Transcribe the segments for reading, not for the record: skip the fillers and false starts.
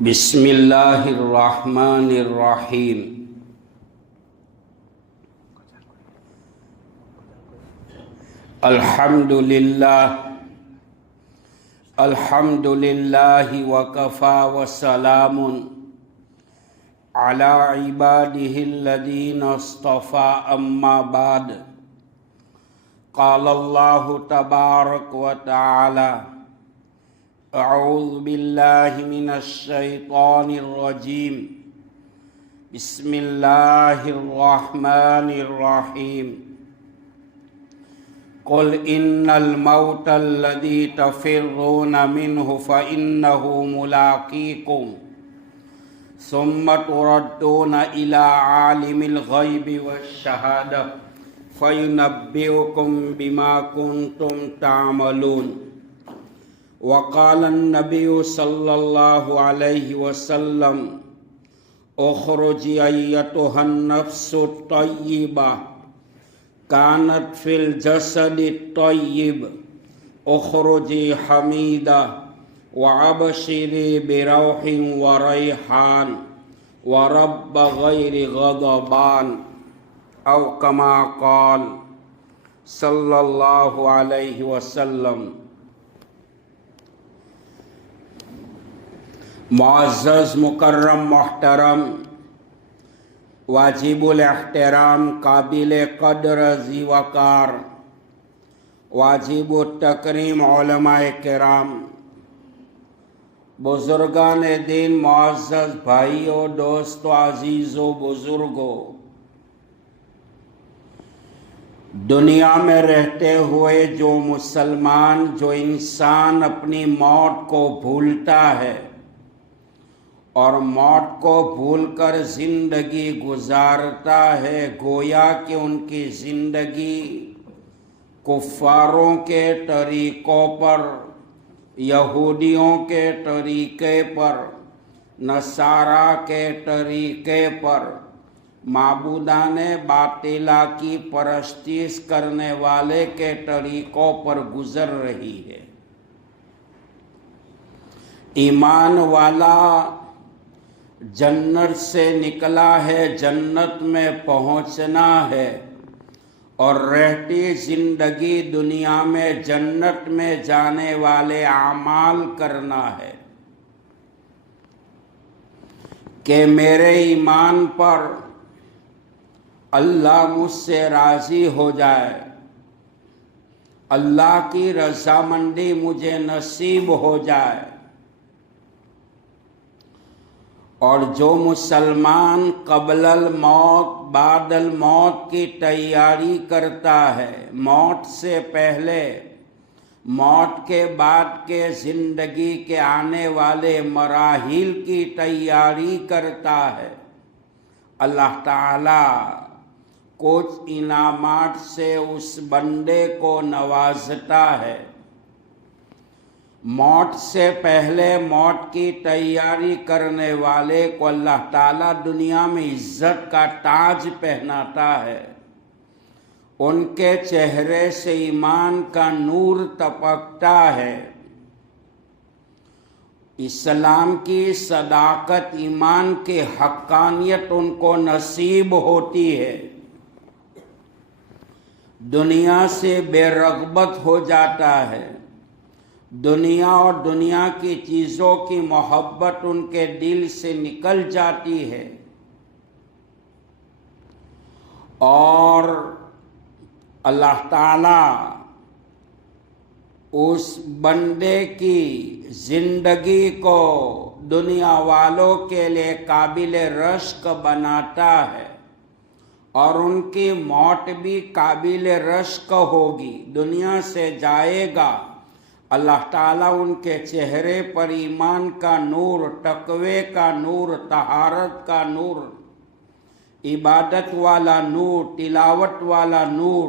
بسم اللہ الرحمن الرحیم۔ الحمد للہ وکفا وسلام علی عبادہ الذین اصطفى اما بعد۔ قال اللہ تبارک وتعالی اعوذ باللہ من الشیطان الرجیم، بسم اللہ الرحمن الرحیم۔ قل ان الموت الذی تفرون منہ فإنہ ملاقیکم ثم تردون الی عالم الغیب والشہادہ فینبئکم بما کنتم تعملون۔ وقال النبی صلی اللہ علیہ وسلم اخرجی ایتها النفس الطیبہ کانت فی الجسد الطیب اخرجی حمیدہ وابشری بروح وریحان ورب غیر غضبان او کما قال صلی اللہ علیہ وسلم۔ معزز مکرم محترم واجب الاحترام قابل قدر ذی وقار واجب التکریم علماء کرام، بزرگان دین، معزز بھائیو، دوستو، عزیزو، بزرگو، دنیا میں رہتے ہوئے جو مسلمان، جو انسان اپنی موت کو بھولتا ہے اور موت کو بھول کر زندگی گزارتا ہے، گویا کہ ان کی زندگی کفاروں کے طریقوں پر، یہودیوں کے طریقے پر، نصارہ کے طریقے پر، معبودان باطلہ کی پرستش کرنے والے کے طریقوں پر گزر رہی ہے۔ ایمان والا جنت سے نکلا ہے، جنت میں پہنچنا ہے، اور رہتی زندگی دنیا میں جنت میں جانے والے اعمال کرنا ہے کہ میرے ایمان پر اللہ مجھ سے راضی ہو جائے، اللہ کی رضامندی مجھے نصیب ہو جائے۔ اور جو مسلمان قبل الموت بعد الموت کی تیاری کرتا ہے، موت سے پہلے، موت کے بعد کے زندگی کے آنے والے مراحل کی تیاری کرتا ہے، اللہ تعالی کچھ انعامات سے اس بندے کو نوازتا ہے۔ موت سے پہلے موت کی تیاری کرنے والے کو اللہ تعالیٰ دنیا میں عزت کا تاج پہناتا ہے، ان کے چہرے سے ایمان کا نور ٹپکتا ہے، اسلام کی صداقت، ایمان کی حقانیت ان کو نصیب ہوتی ہے، دنیا سے بے رغبت ہو جاتا ہے، دنیا اور دنیا کی چیزوں کی محبت ان کے دل سے نکل جاتی ہے، اور اللہ تعالیٰ اس بندے کی زندگی کو دنیا والوں کے لیے قابل رشک بناتا ہے، اور ان کی موت بھی قابل رشک ہوگی، دنیا سے جائے گا، اللہ تعالیٰ ان کے چہرے پر ایمان کا نور، تقوی کا نور، طہارت کا نور، عبادت والا نور، تلاوت والا نور،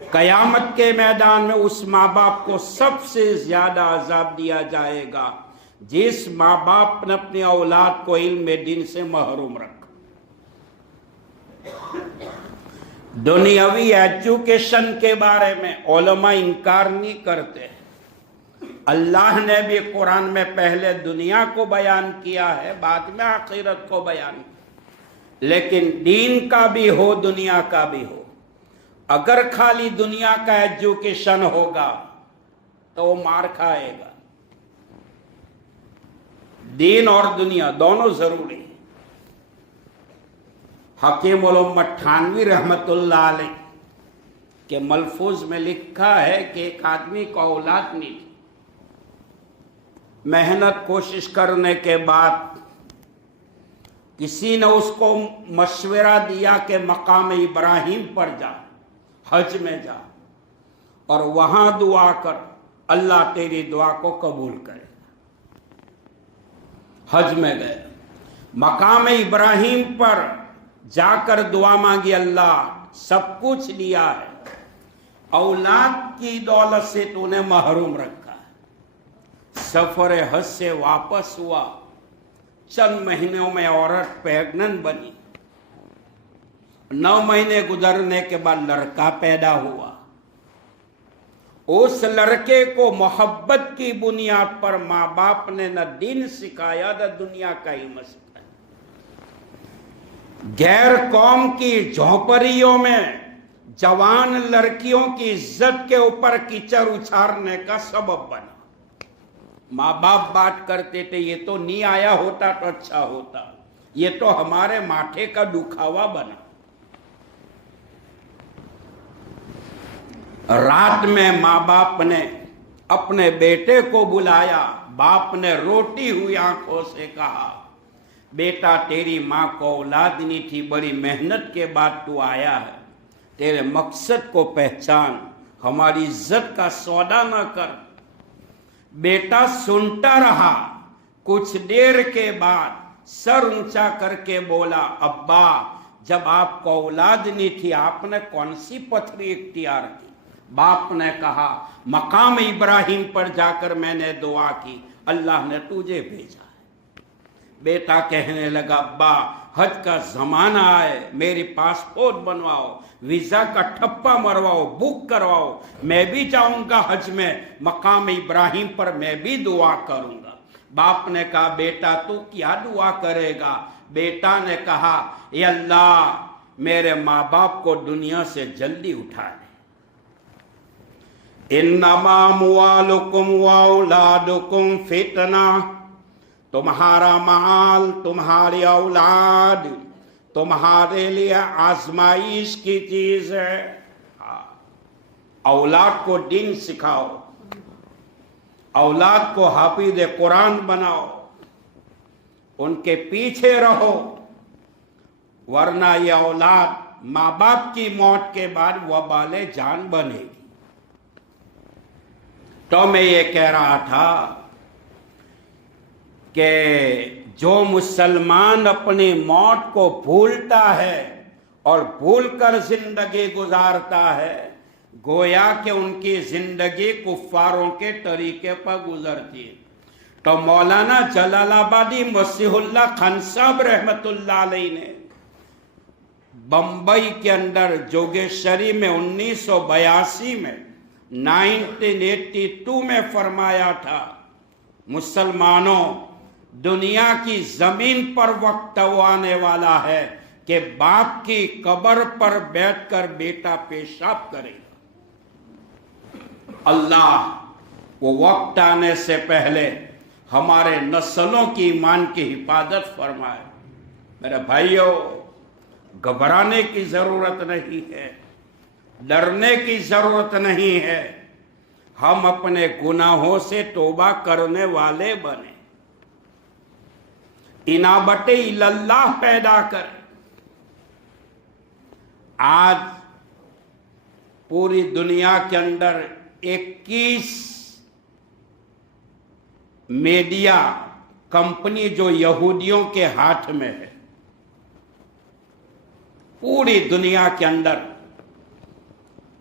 قیامت کے میدان میں اس ماں باپ کو سب سے زیادہ عذاب دیا جائے گا جس ماں باپ نے اپنی اولاد کو علم دین سے محروم رکھا۔ دنیاوی ایجوکیشن کے بارے میں علماء انکار نہیں کرتے۔ اللہ نے بھی قرآن میں پہلے دنیا کو بیان کیا ہے، بعد میں آخرت کو بیان کیا، لیکن دین کا بھی ہو دنیا کا بھی ہو۔ اگر خالی دنیا کا ایجوکیشن ہوگا تو وہ مار کھائے گا۔ دین اور دنیا دونوں ضروری ہیں۔ حکیم الامہ تھانوی رحمت اللہ علیہ کے ملفوظ میں لکھا ہے کہ ایک آدمی کو اولاد نہیں تھی، محنت کوشش کرنے کے بعد کسی نے اس کو مشورہ دیا کہ مقام ابراہیم پر جا، حج میں جا اور وہاں دعا کر، اللہ تیری دعا کو قبول کرے۔ حج میں گئے، مقام ابراہیم پر جا کر دعا مانگی، اللہ سب کچھ لیا ہے، اولاد کی دولت سے تو نے محروم رکھا ہے۔ سفر حج سے واپس ہوا، چند مہینوں میں عورت پیگنن بنی، 9 مہینے گزرنے کے بعد لڑکا پیدا ہوا۔ اس لڑکے کو محبت کی بنیاد پر ماں باپ نے نہ دین سکھایا نہ دنیا کا علم سکھایا۔ غیر قوم کی جھونپڑیوں میں جوان لڑکیوں کی عزت کے اوپر کیچڑ اچھارنے کا سبب بنا۔ ماں باپ بات کرتے تھے یہ تو نہیں آیا ہوتا تو اچھا ہوتا، یہ تو ہمارے ماتھے کا دکھاوا بنا۔ رات میں ماں باپ نے اپنے بیٹے کو بلایا، باپ نے روتی ہوئی آنکھوں سے کہا، بیٹا تیری ماں کو اولاد نہیں تھی، بڑی محنت کے بعد تو آیا ہے، تیرے مقصد کو پہچان، ہماری عزت کا سودا نہ کر۔ بیٹا سنتا رہا، کچھ دیر کے بعد سر اونچا کر کے بولا، ابا جب آپ کو اولاد نہیں تھی آپ نے کون سی پتھری اختیار کی؟ باپ نے کہا مقام ابراہیم پر جا کر میں نے دعا کی، اللہ نے تجھے بھیجا ہے۔ بیٹا کہنے لگا، ابا حج کا زمانہ ہے، میری پاسپورٹ بنواؤ، ویزا کا ٹھپا مرواؤ، بک کرواؤ، میں بھی جاؤں گا حج میں، مقام ابراہیم پر میں بھی دعا کروں گا۔ باپ نے کہا بیٹا تو کیا دعا کرے گا؟ بیٹا نے کہا اے اللہ میرے ماں باپ کو دنیا سے جلدی اٹھا دے۔ انما اموالکم واولادکم فتنہ، تمہارا مال تمہاری اولاد تمہارے لیے آزمائش کی چیز ہے۔ اولاد کو دین سکھاؤ، اولاد کو حافظ قرآن بناؤ، ان کے پیچھے رہو، ورنہ یہ اولاد ماں باپ کی موت کے بعد وبال جان بنے گی۔ تو میں یہ کہہ رہا تھا کہ جو مسلمان اپنی موت کو بھولتا ہے اور بھول کر زندگی گزارتا ہے، گویا کہ ان کی زندگی کفاروں کے طریقے پر گزرتی ہے۔ تو مولانا جلال آبادی مسیح اللہ خان صاحب رحمت اللہ علیہ نے بمبئی کے اندر جوگیشوری میں 1982 میں 1982 میں فرمایا تھا، مسلمانوں دنیا کی زمین پر وقت وہ آنے والا ہے کہ باپ کی قبر پر بیٹھ کر بیٹا پیشاب کرے گا۔ اللہ وہ وقت آنے سے پہلے ہمارے نسلوں کی ایمان کی حفاظت فرمائے۔ میرے بھائیوں، گھبرانے کی ضرورت نہیں ہے، ڈرنے کی ضرورت نہیں ہے، ہم اپنے گناہوں سے توبہ کرنے والے بنیں، انابت اللہ پیدا کریں۔ آج پوری دنیا کے اندر 21 میڈیا کمپنی جو یہودیوں کے ہاتھ میں ہے، پوری دنیا کے اندر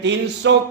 300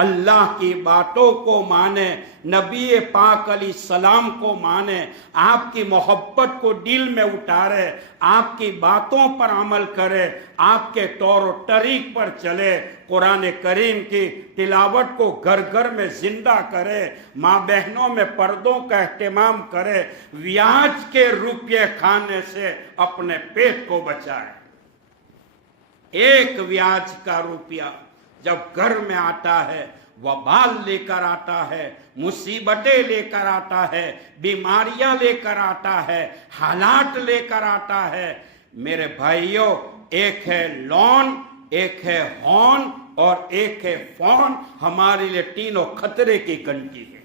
اللہ کی باتوں کو مانے، نبی پاک علیہ السلام کو مانے، آپ کی محبت کو دل میں اتارے، آپ کی باتوں پر عمل کرے، آپ کے طور و طریق پر چلے، قرآن کریم کی تلاوت کو گھر گھر میں زندہ کرے، ماں بہنوں میں پردوں کا اہتمام کرے، بیاج کے روپے کھانے سے اپنے پیٹ کو بچائے۔ ایک بیاج کا روپیہ جب گھر میں آتا ہے وبال لے کر آتا ہے، مصیبتیں لے کر آتا ہے، بیماریاں لے کر آتا ہے، حالات لے کر آتا ہے۔ میرے بھائیوں، ایک ہے لون، ایک ہے ہون اور ایک ہے فون، ہمارے لیے تینوں خطرے کی گھنٹی ہے۔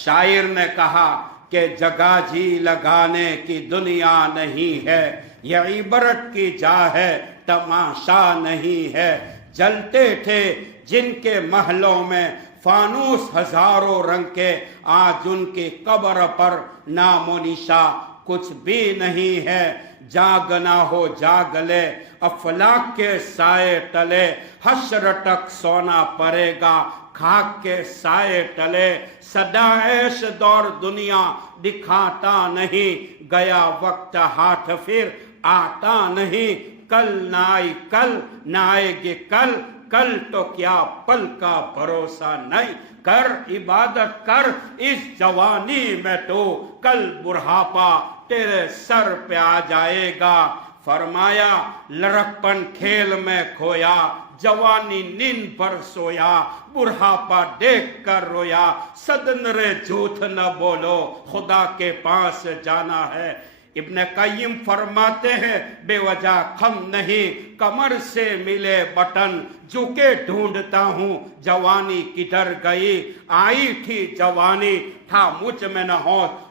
شاعر نے کہا کہ جگہ جی لگانے کی دنیا نہیں ہے، یہ عبرت کی جا ہے، تماشا نہیں ہے۔ جلتے تھے جن کے محلوں میں فانوس ہزاروں رنگ کے، آج ان کی قبر پر نام و نشاں کچھ بھی نہیں ہے۔ جاگنا ہو جاگ لے افلاک کے سائے تلے، حشر تک سونا پڑے گا خاک کے سائے تلے۔ صدا عیش دور دنیا دکھاتا نہیں، گیا وقت ہاتھ پھر آتا نہیں۔ کل نہ آئی کل نہ آئے گی کل، کل تو کیا پل کا بھروسہ نہیں۔ کر عبادت کر اس جوانی میں تو، کل بڑھاپا تیرے سر پہ آ جائے گا۔ فرمایا لڑکپن کھیل میں کھویا، جوانی نیند پر سویا، بڑھاپا دیکھ کر رویا۔ صدنرے جھوٹ نہ بولو، خدا کے پاس جانا ہے۔ ابن قیم فرماتے ہیں بے وجہ خم نہیں، کمر سے ملے بٹن جھکے ڈھونڈتا ہوں، جوانی کدھر گئی؟ آئی تھی جوانی تھا مجھ میں نہ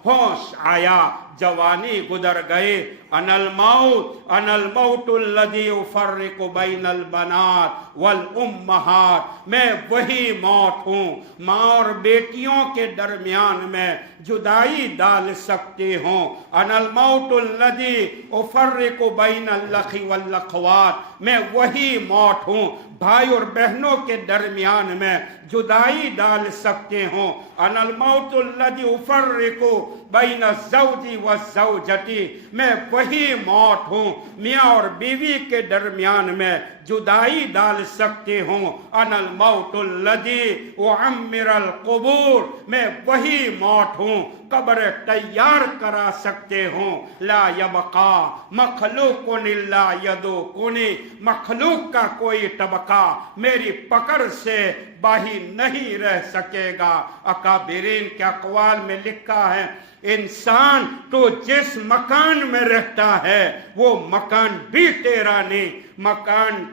ہوش آیا، جوانی گزر گئی۔ انا الموت الذی افرق بین البنات والامہات، میں وہی موت ہوں ماں اور بیٹیوں کے درمیان میں جدائی ڈال سکتی ہوں۔ انا الموت الذی افرق بین الاخ والاخوات، میں وہی موت ہوں بھائی اور بہنوں کے درمیان میں جدائی ڈال سکتے ہوں۔ انا الموت الذی افرق بین الزوج والزوجتی، میں وہی موت ہوں میاں اور بیوی کے درمیان میں جدائی ڈال سکتے ہوں۔ انا الموت الذی اعمر القبور، میں وہی موت ہوں قبر تیار کرا سکتے ہوں۔ لا یبقا مخلوق الا یذوقنی، مخلوق کا کوئی طبقہ میری پکڑ سے باہی نہیں رہ سکے گا۔ اکابرین کے اقوال میں لکھا ہے انسان تو جس مکان میں رہتا ہے وہ مکان بھی تیرا نہیں، مکان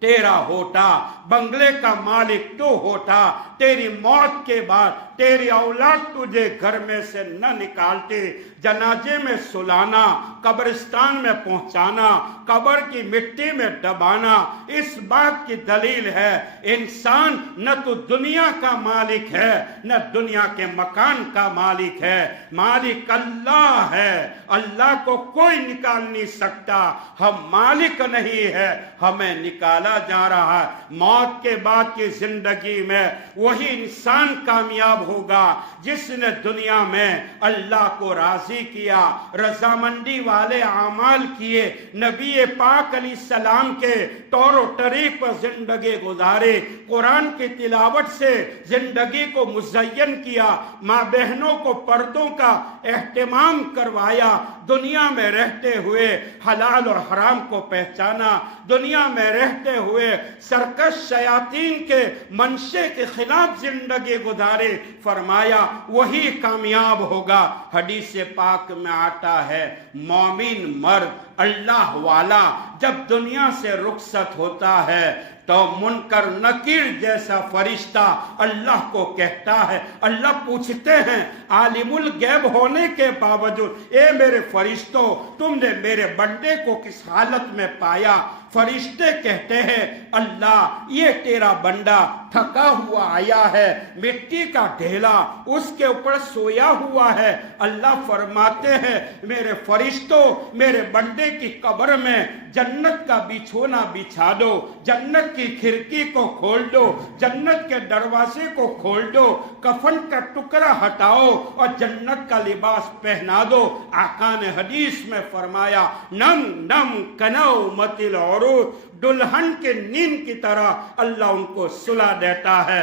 تیرا ہوتا، بنگلے کا مالک تو ہوتا، تیری موت کے بعد تیری اولاد تجھے گھر میں سے نہ نکالتے، جنازے میں سلانا، قبرستان میں پہنچانا، قبر کی مٹی میں دبانا، اس بات کی دلیل ہے انسان نہ تو دنیا کا مالک ہے نہ دنیا کے مکان کا مالک ہے، مالک اللہ ہے، اللہ کو کوئی نکال نہیں سکتا، ہم مالک نہیں ہے، ہمیں نکالا جا رہا ہے۔ موت کے بعد کی زندگی میں وہی انسان کامیاب ہوگا جس نے دنیا میں اللہ کو راضی کیا، رضامندی والے اعمال کیے، نبی پاک علیہ السلام کے طور و طریق پر زندگی گزارے، قرآن کی تلاوت سے زندگی کو مزین کیا، ماں بہنوں کو پردوں کا اہتمام کروایا، دنیا میں رہتے ہوئے حلال اور حرام کو پہچانا، دنیا میں رہتے ہوئے سرکش شیاطین کے منشے کے خلاف زندگی گزارے، فرمایا وہی کامیاب ہوگا۔ حدیث پاک میں آتا ہے مومن مرد اللہ والا جب دنیا سے رخصت ہوتا ہے تو منکر نکیر جیسا فرشتہ اللہ کو کہتا ہے، اللہ پوچھتے ہیں عالم الغیب ہونے کے باوجود اے میرے فرشتوں تم نے میرے بندے کو کس حالت میں پایا؟ فرشتے کہتے ہیں اللہ یہ تیرا بندہ تھکا ہوا آیا ہے, مٹی کا ڈھیلا اس کے اوپر سویا ہوا ہے. اللہ فرماتے ہیں میرے فرشتوں میرے بندے کی قبر میں جنت کا بچھونا بچھا دو, جنت کی کھڑکی کو کھول دو, جنت کے دروازے کو کھول دو, کفن کا ٹکڑا ہٹاؤ اور جنت کا لباس پہنا دو. آقا نے حدیث میں فرمایا نم نم کنو متل عروج, دلہن کے نیند کی طرح اللہ ان کو سلا دیتا ہے.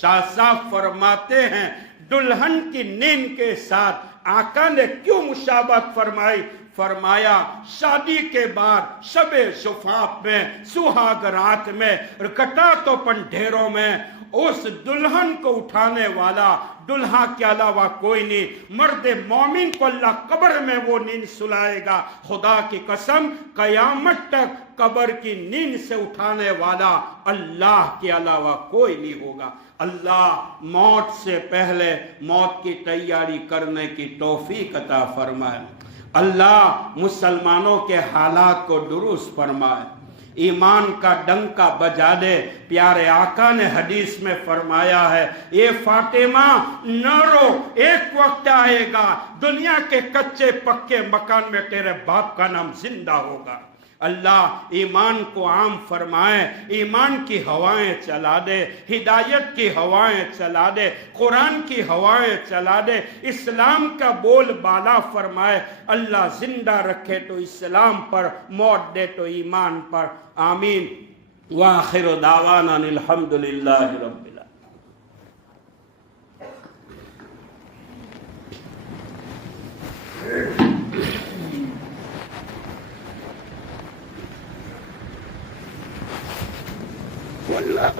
شاہ صاحب فرماتے ہیں دلہن کی نیند کے ساتھ آقا نے کیوں مشابہت فرمائی؟ فرمایا شادی کے بعد شب شفاف میں سہاگ رات میں کٹا تو پنڈھیروں میں اس دلہن کو اٹھانے والا دلہا کے علاوہ کوئی نہیں. مرد مومن کو اللہ قبر میں وہ نیند سلائے گا. خدا کی قسم قیامت تک قبر کی نیند سے اٹھانے والا اللہ کے علاوہ کوئی نہیں ہوگا. اللہ موت سے پہلے موت کی تیاری کرنے کی توفیق عطا فرمائے. اللہ مسلمانوں کے حالات کو درست فرمائے, ایمان کا ڈنکا بجا دے. پیارے آقا نے حدیث میں فرمایا ہے اے فاطمہ نہ رو, ایک وقت آئے گا دنیا کے کچے پکے مکان میں تیرے باپ کا نام زندہ ہوگا. اللہ ایمان کو عام فرمائے, ایمان کی ہوائیں چلا دے, ہدایت کی ہوائیں چلا دے, قرآن کی ہوائیں چلا دے, اسلام کا بول بالا فرمائے. اللہ زندہ رکھے تو اسلام پر, موت دے تو ایمان پر. آمین. وآخر دعوانا الحمدللہ رب العالمین. والله